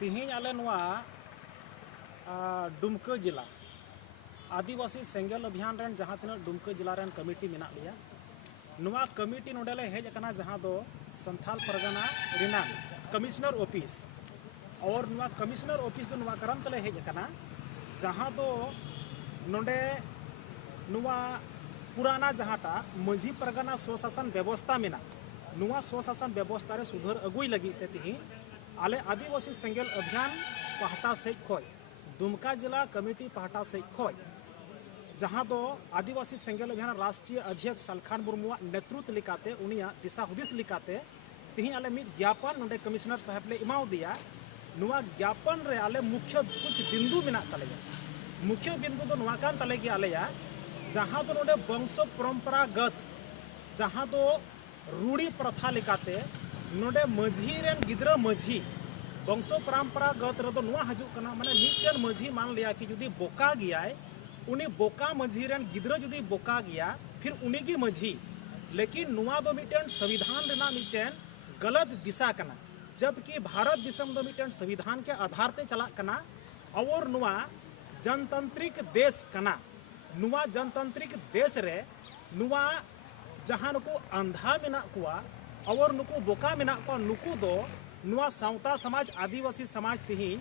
तिहिं आले नुआ डुमका जिला आदिवासी सेंगल अभियान रेन जहाँ तीन डुमका जिला रेन कमिटी मेना लिया नुआ कमिटी नोडेले हेज अकना जहाँ दो संथाल परगना रिना कमिश्नर ऑफिस और नुआ कमिश्नर ऑफिस दो नुआ करम तले हेज अकना जहाँ दो नोडे नुआ पुराना जहाँटा मझी परगना स्वशासन व्यवस्था मेना नुआ स्वशासन व्यवस्था रे सुधार अगुई लगी ते तिहिं आले आदिवासी सेंगल अभियान पहाटा से खोय दुमका जिला कमिटी पहाटा से खोय जहाँ दो आदिवासी सेंगल अभियान राष्ट्रीय अध्यक्ष सलखान मुर्मुआ नेतृत्व लिकाते उनिया दिशा हुदिस लिकाते तिहिं आले मिद ज्ञापन नोडे कमिश्नर साहब ले इमाव दिया नुआ ज्ञापन रे आले मुख्य कुछ बिंदु मेना तलेया मुख्य बिंदु दो नुआ कान तले की आलेया जहाँ दो नोडे वंश परंपरागत जहाँ दो रूढ़ी प्रथा लिकाते नोडे मझी रेन गिद्रा मझी वंश परंपरागत रे दो नुआ हजू कना माने मिटन मझी मान लिया कि जुदी बोका गया उनी बोका मझी रेन गिद्रा जुदी बोका गया फिर उनी की मझी लेकिन नुआ दो मिटन संविधान रेना मिटन गलत दिशा कना जबकि भारत दिसम दो मिटन संविधान के आधार पे चला कना और नुआ जनतांत्रिक देश कना नुआ जनतांत्रिक देश रे नुआ जहाँ नुकु अंधा मेना कुआ और नुकु बोका मेना कुआ नुकु दो नुआ सावता समाज आदिवासी समाज तिहिं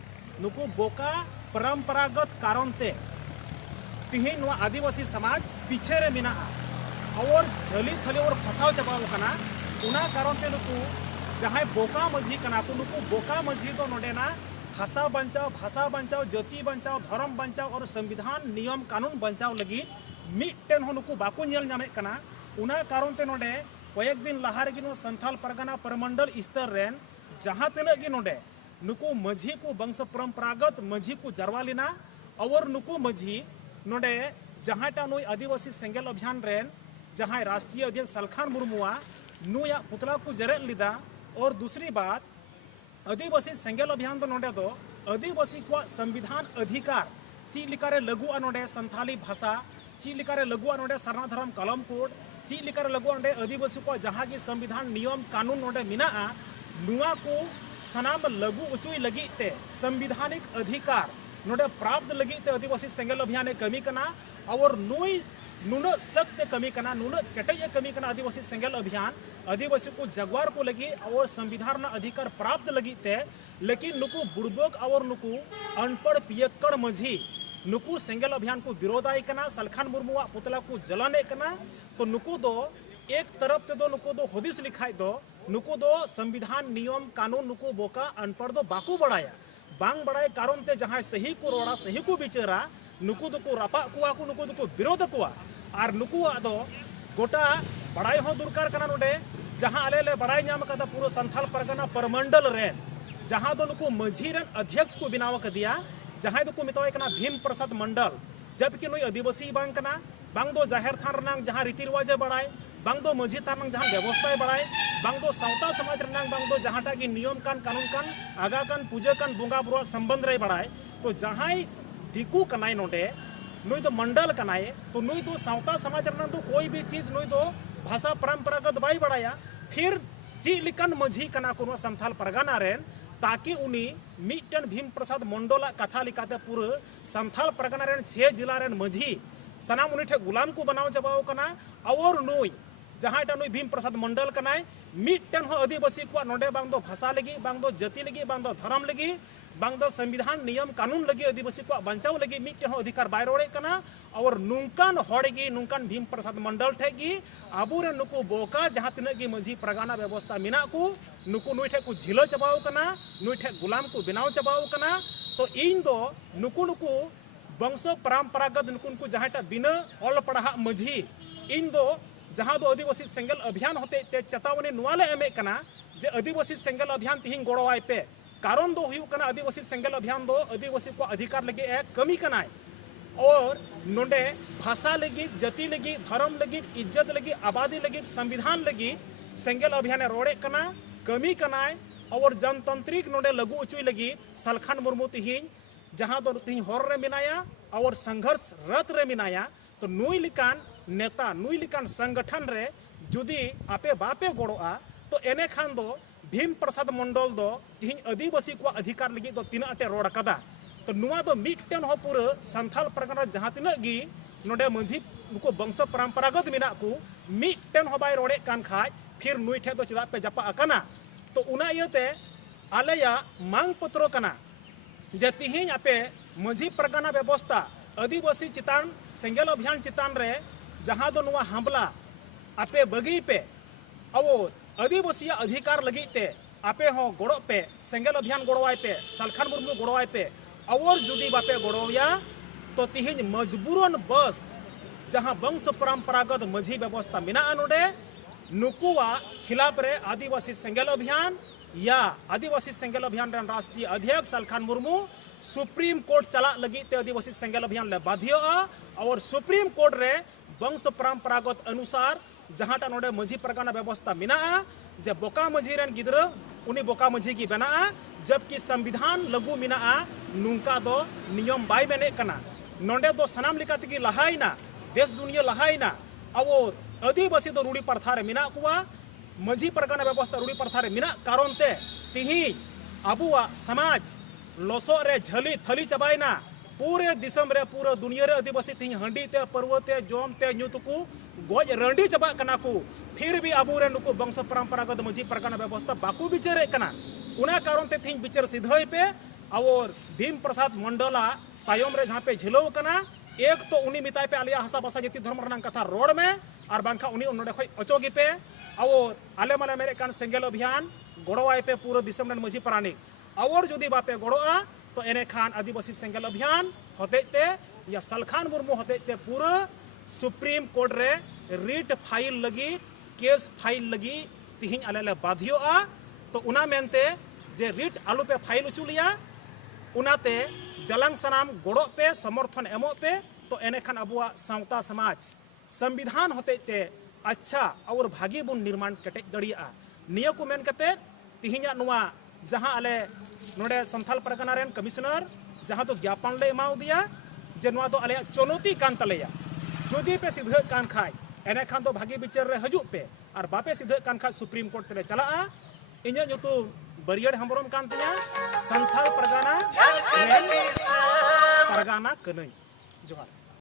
नुकु बोका परंपरागत कारण ते तिहिं नुआ आदिवासी समाज पीछे रे मेना और झली थली और फसाव चबाव कना उना कारण ते नुकु जहाँ बोका मझी कना को नुकु बोका मझी दो नोडेना भाषा बंचाव जाति बंचाव धर्म बंचाव और संविधान नियम कानून बंचाव लगी मिटन हो नुकु बाको नेल नामे कना उना कारण ते नोडे कयेक दिन लहा रेगी नो संथाल परगना परमंडल स्तर रेन जहाँ तीन गी नोडे नुकु मझी को वंश परंपरागत मझी को जरवा लेना और नुकु मझी नोडे जहाँटा नुई आदिवासी सेंगल अभियान रेन जहाँ राष्ट्रीय अध्यक्ष सलखान मुर्मुआ नुया पुतला को जरेत लिदा और दूसरी बात आदिवासी सेंगल अभियान दो नोडे दो आदिवासी को संविधान अधिकार चीज लिकारे लगुआ नोडे संथाली भाषा चीज लिकारे लगुआ नोडे सरना धर्म कलम कोड चीज लिकारे लगुआ नोडे आदिवासी को जहाँ की संविधान नियम कानून नोडे मिना नुआ को सनाम लगु उचुई लगी ते संविधानिक अधिकार नोडे प्राप्त लगी ते आदिवासी सेंगल अभियान कमी कना और नुई नुन सख्त कमी कना नुन केटय कमी कना आदिवासी सेंगल अभियान आदिवासी को जगवार को लगी और संविधान अधिकार प्राप्त लगी ते लेकिन नुकु बुड़बक और नुकु अनपढ़ पियक्कड़ मझी नुकु सेंगल अभियान को विरोधाई कना सलखान मुर्मुआ पुतला को जलाने कना तो नुकु दो एक तरफ ते दो नुकु दो हदिस लिखाई दो नुकु दो संविधान नियम कानून नुकु बोका अनपढ़ दो बाकू बढ़ाया बांग बढ़ाए कारण ते जहाँ सही को रोड़ा सही को बिचारा नुकु दो रापा कुआ को नुकु दो विरोध कुआ और नुकु दो गोटा बड़ाई हो दुरकार कना नोडे जहाँ आले ले बड़ाई नाम कदा पूरा संथाल परगना परमंडल रेन जहाँ दो नुकु मझी रेन अध्यक्ष को बिनाव कर दिया जहाँ दो को मितवाय कना भीम प्रसाद मंडल जबकि नुई आदिवासी बांग कना बांग दो जाहिर थान रनांग जहाँ रीति रिवाज बढ़ाए बांग दो मझी थान जहाँ व्यवस्था बढ़ाए बांग दो सावता समाज रनांग बांग दो जहाँ टाकी नियम कान कानून कान आगा कान पूजा कान बोंगा बुरा संबंध रे बढ़ाए तो जहाँ दिकू कनाई नोडे नुई दो मंडल कनाए तो नुई दो सावता समाज रनांग दो कोई भी चीज नुई दो भाषा परंपरागत बाई बढ़ाया फिर ची लिकन मझी कना को संथाल परगना रेन ताकि उनी मिटन भीम प्रसाद मंडल कथा लिकाते पूरा संथाल परगना रेन 6 जिला रेन मझी सनाम उनी ठे गुलाम को बनाव चबाव कना और नुई जहाँ टा नुई भीम प्रसाद मंडल कनाय मिटन हो आदिवासी को नोडे बांग दो भाषा लगी बांग दो जाति लगी बांग दो धर्म लगी बांग दो संविधान नियम कानून लगी आदिवासी को बचाव लगी मिटन हो अधिकार बाय रोड़े कना और नुंकान होड़गी नुंकान भीम प्रसाद मंडल ठेगी आबुरे नुकु बोका जहाँ तीन की मझी परगाना व्यवस्था मिना को नुकु नुई ठे को झिलो चबाव कना नुई ठे गुलाम को बनाव चबाव कना तो इन दो नुकु नुकु वंश परंपरागत नुकु जहाँ टा बिना ऑल पढ़ा मझी इन दो जहाँ दो आदिवासी सेंगल अभियान होते ते चेतावनी नुआले एमे कना जे आदिवासी सेंगल अभियान तिहिं गोड़वाय पे कारण दो हुई कना आदिवासी सेंगल अभियान दो आदिवासी को अधिकार लगे कमी कनाय और नोडे भाषा लगी जाति लगी धर्म लगी इज्जत लगी आबादी लगी संविधान लगी सेंगल अभियान रोड़े कना कमी कनाय और जनतांत्रिक नोडे लगू उचुई लगी सलखान मुर्मू तिहिं जहाँ दो तिहिं हर रे मिनाया और संघर्ष रत रे मिनाया तो नुई लिकान नेता नुई लिकान संगठन रे जुदी आपे बापे गोड़ोआ तो एने खान दो भीम प्रसाद मंडल दो तिहिन आदिवासी को अधिकार लगी दो तीना अटे रोड कदा तो नुआ दो मिटन हो पूरा संथाल परगना जहां तिना गी नोडे मंझी नुको वंश परंपरागत मिना को मिटन हो बाय रोडे कान खाय फिर नुई ठे दो चदा पे जपा अकना तो उना इयते आलेया मांग पत्रो कना जे तिहिन आपे मंझी परगना व्यवस्था आदिवासी चितान सेंगेल अभियान चितान रे जहां दो नुआ हमला आपे बगी पे अवो आदिवासी अधिकार लगी ते आपे हो गोड़ो पे सेंगेल अभियान गोड़वाय पे सालखान मुर्मू गोड़वाय पे और जुदी बापे गोड़ोया तो तिहिन मजबूरन बस जहां वंश परंपरागत मझी व्यवस्था मिना नोडे नुकुआ खिलाफ रे आदिवासी सेंगेल अभियान या आदिवासी सेंगेल अभियान रे राष्ट्रीय अध्यक्ष सालखान मुर्मू सुप्रीम कोर्ट चला लगी ते आदिवासी सेंगेल अभियान ले बाध्य और सुप्रीम कोर्ट रे वंश परंपरागत अनुसार जहां नोडे मझी परगना व्यवस्था मिना जे बोका मझी रेन गिद्र उनी बोका मझी की बना जबकि संविधान लागू मिना नुंका दो नियम बाय मेने कना नोडे दो सनाम लिकाते की लहाइना देश दुनिया लहाइना अब आदिवासी दो रूढ़ी प्रथा रे मिना कुआ मझी परगना व्यवस्था रूढ़ी प्रथा रे मिना कारण ते तिही अबुआ समाज लोसो रे झली थली चबाइना पूरे दिसम रे पूरा दुनिया रे आदिवासी तिही हंडी ते पर्वते जोम ते न्यूतकु गोज रंडी चबा कना को फिर भी अबू रे नुको वंश परंपरागत मझी परगना व्यवस्था बाकू विचारे कना उना कारण ते थिंग विचार सिधई पे और भीम प्रसाद मंडला तायम रे जहां पे झिलो कना एक तो उनी मिताय पे आलिया हसा बसा जति धर्म रना कथा रोड में और बांखा उनी उन्नोडे खय अचोगी पे और आले माले मेरे कान सेंगेल अभियान गोड़वाय पे पूरा दिसम रे मझी प्राणी और जुदी बापे गोड़ोआ तो एने खान आदिवासी सेंगेल अभियान होतेते या सालखान मुर्मू होतेते पूरा सुप्रीम कोर्ट रे रिट फाइल लगी केस फाइल लगी तिहिन आले बाध्य तो उना मेनते जे रिट आलू पे फाइल उचुलिया उनाते दलांग सनाम गोड़ो पे समर्थन एमो पे तो एने खान अबुआ सावता समाज संविधान होतेते अच्छा और भागी बुन निर्माण कटे दड़िया निया को मेन कते तिहिना नुआ जहां आले नोडे संथाल परगना रेन कमिश्नर जहां तो ज्ञापन ले एमाउ दिया जे नुआ दो आले चुनौती कान तलेया जोदी पे सिद्ध कान खाय एने खान तो भागी विचार रे हजू पे और बापे सिद्ध कान खाय सुप्रीम कोर्ट ते चला इन्या जो बरियड हमरम कान तिया संथाल परगना परगना कनई जोहार।